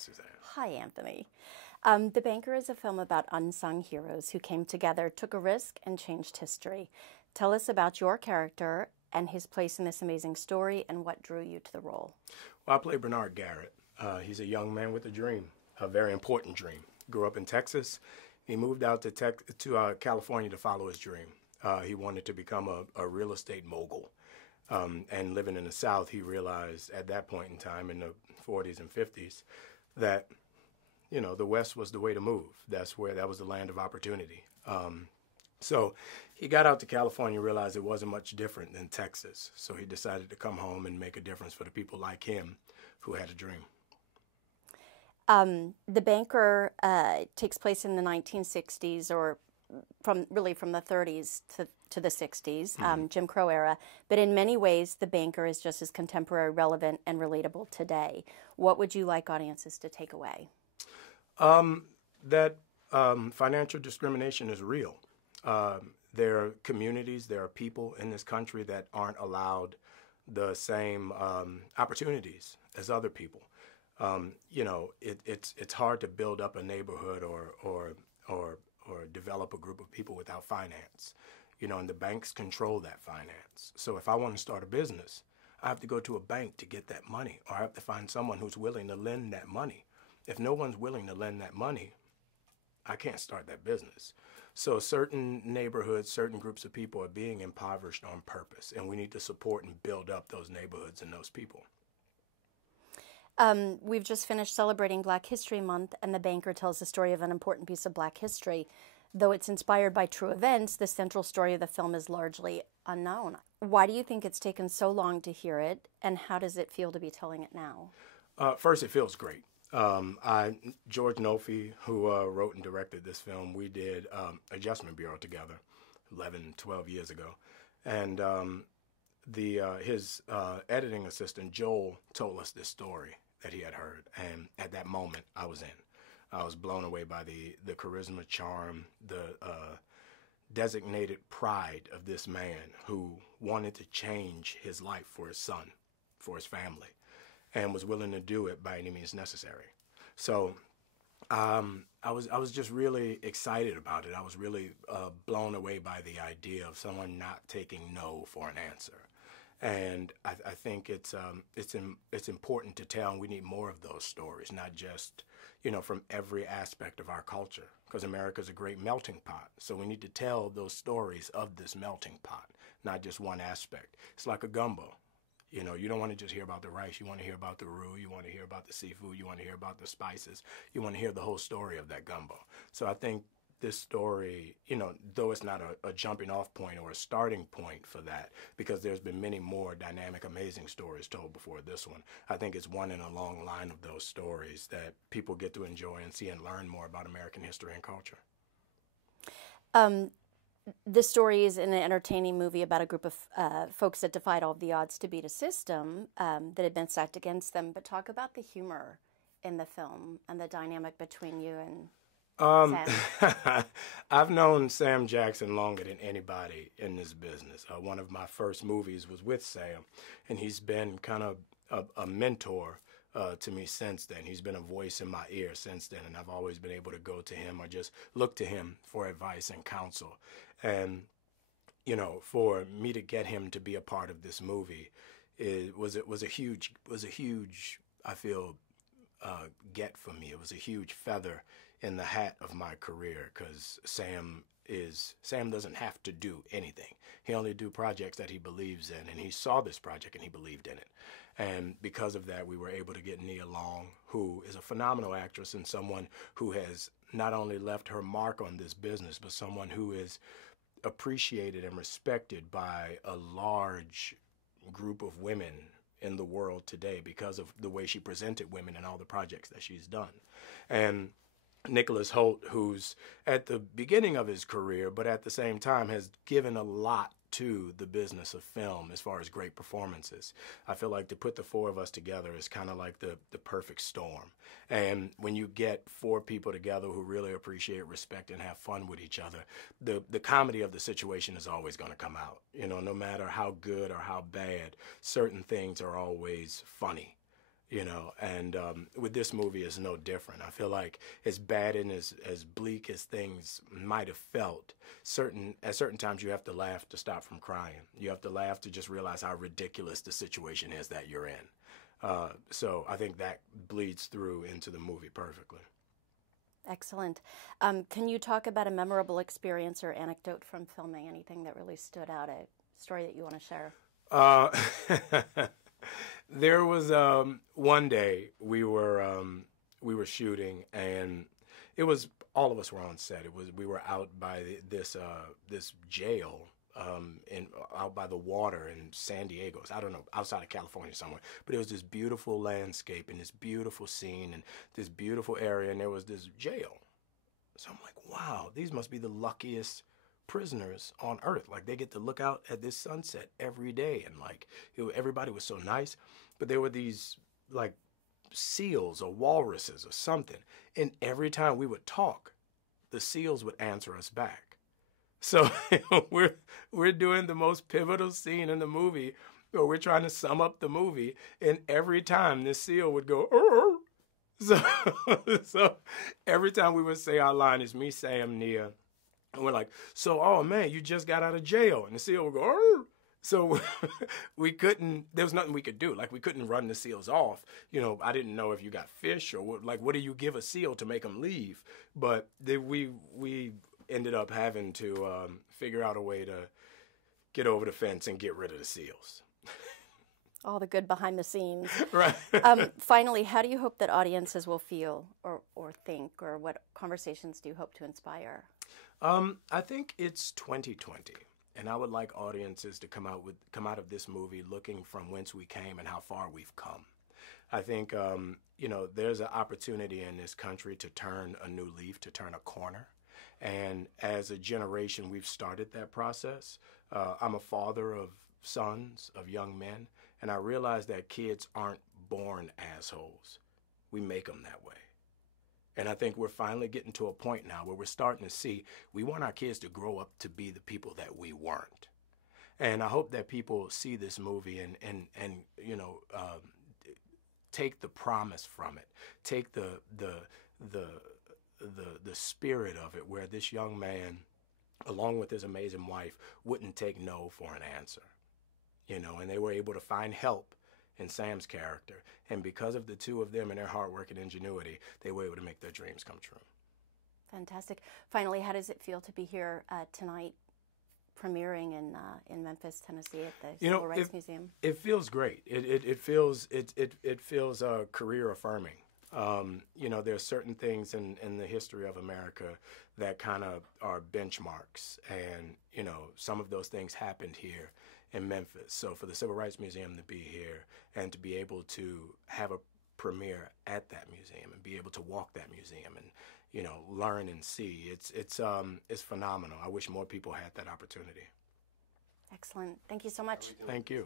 Suzanne. Hi, Anthony. The Banker is a film about unsung heroes who came together, took a risk, and changed history. Tell us about your character and his place in this amazing story and what drew you to the role. Well, I play Bernard Garrett. He's a young man with a dream, a very important dream. Grew up in Texas. He moved out to California to follow his dream. He wanted to become a real estate mogul. And living in the South, he realized at that point in time, in the 40s and 50s, that, you know, the West was the way to move. That was the land of opportunity. So he got out to California, realized it wasn't much different than Texas. So he decided to come home and make a difference for the people like him who had a dream. The Banker takes place in the 1960s, or from the 30s to the 60s, Jim Crow era. But in many ways, The Banker is just as contemporary, relevant, and relatable today. What would you like audiences to take away? That financial discrimination is real. There are communities, there are people in this country that aren't allowed the same opportunities as other people. You know, it's hard to build up a neighborhood or develop a group of people without finance. You know, and the banks control that finance. So if I want to start a business, I have to go to a bank to get that money, or I have to find someone who's willing to lend that money. If no one's willing to lend that money, I can't start that business. So certain neighborhoods, certain groups of people are being impoverished on purpose, and we need to support and build up those neighborhoods and those people. We've just finished celebrating Black History Month, and The Banker tells the story of an important piece of Black history. Though it's inspired by true events, the central story of the film is largely unknown. Why do you think it's taken so long to hear it, and how does it feel to be telling it now? First, it feels great. George Nolfi, who wrote and directed this film, we did Adjustment Bureau together 11, 12 years ago. And his editing assistant, Joel, told us this story that he had heard. And at that moment, I was in. I was blown away by the charisma, charm, the designated pride of this man who wanted to change his life for his son, for his family, and was willing to do it by any means necessary. So I was just really excited about it. I was really blown away by the idea of someone not taking no for an answer. And I think it's important to tell, and we need more of those stories, not just, you know, from every aspect of our culture, because America's a great melting pot. So we need to tell those stories of this melting pot, not just one aspect. It's like a gumbo. You know, you don't want to just hear about the rice. You want to hear about the roux. You want to hear about the seafood. You want to hear about the spices. You want to hear the whole story of that gumbo. So I think this story, you know, though it's not a jumping off point or a starting point for that, because there's been many more dynamic, amazing stories told before this one, I think it's one in a long line of those stories that people get to enjoy and see and learn more about American history and culture. This story is an entertaining movie about a group of folks that defied all of the odds to beat a system that had been stacked against them. But talk about the humor in the film and the dynamic between you and Sam. I've known Sam Jackson longer than anybody in this business. One of my first movies was with Sam, and he's been kind of a mentor to me since then. He's been a voice in my ear since then, and I've always been able to go to him or just look to him for advice and counsel. And, you know, for me to get him to be a part of this movie, it was a huge, I feel, get for me. It was a huge feather in the hat of my career, because Sam doesn't have to do anything. He only do projects that he believes in, and he saw this project and he believed in it. And because of that, we were able to get Nia Long, who is a phenomenal actress and someone who has not only left her mark on this business, but someone who is appreciated and respected by a large group of women in the world today because of the way she presented women in all the projects that she's done. And Nicholas Hoult, who's at the beginning of his career, but at the same time has given a lot to the business of film as far as great performances. I feel like to put the four of us together is kind of like the perfect storm. And when you get four people together who really appreciate, respect, and have fun with each other, the comedy of the situation is always going to come out. You know, no matter how good or how bad, certain things are always funny. you know. And with this movie, it's no different. I feel like as bad and as bleak as things might have felt, at certain times you have to laugh to stop from crying. You have to laugh to just realize how ridiculous the situation is that you're in. So I think that bleeds through into the movie perfectly. Excellent. Can you talk about a memorable experience or anecdote from filming? Anything that really stood out, a story that you want to share? There was one day we were shooting, and it was all of us were on set. We were out by this jail out by the water in San Diego. I don't know, outside of California somewhere. But it was this beautiful landscape and this beautiful scene and this beautiful area, and there was this jail. So I'm like, wow, these must be the luckiest prisoners on earth. Like, they get to look out at this sunset every day, and like everybody was so nice. But there were these like seals or walruses or something, and every time we would talk, the seals would answer us back. So we're doing the most pivotal scene in the movie, or we're trying to sum up the movie, and every time this seal would go, so every time we would say our line, is me, Sam, Nia, and we're like, so, oh man, you just got out of jail, and the seal would go, Arr! So we couldn't, there was nothing we could do. Like, we couldn't run the seals off. You know, I didn't know if you got fish or what do you give a seal to make them leave? But we ended up having to figure out a way to get over the fence and get rid of the seals. All the good behind the scenes. Right. Finally, how do you hope that audiences will feel or think, or what conversations do you hope to inspire? I think it's 2020. And I would like audiences to come out of this movie looking from whence we came and how far we've come. I think, you know, there's an opportunity in this country to turn a new leaf, to turn a corner. And as a generation, we've started that process. I'm a father of sons, of young men, and I realize that kids aren't born assholes. We make them that way. And I think we're finally getting to a point now where we're starting to see we want our kids to grow up to be the people that we weren't. And I hope that people see this movie and you know, take the promise from it, take the spirit of it, where this young man, along with his amazing wife, wouldn't take no for an answer. You know, and they were able to find help in Sam's character. And because of the two of them and their hard work and ingenuity, they were able to make their dreams come true. Fantastic. Finally, how does it feel to be here tonight, premiering in Memphis, Tennessee, at the Civil Rights Museum? It feels great. It feels career affirming. You know, there's certain things in the history of America that kind of are benchmarks, and you know, some of those things happened here in Memphis. So for the Civil Rights Museum to be here and to be able to have a premiere at that museum and be able to walk that museum and, you know, learn and see, it's phenomenal. I wish more people had that opportunity. Excellent. Thank you so much. Thank you.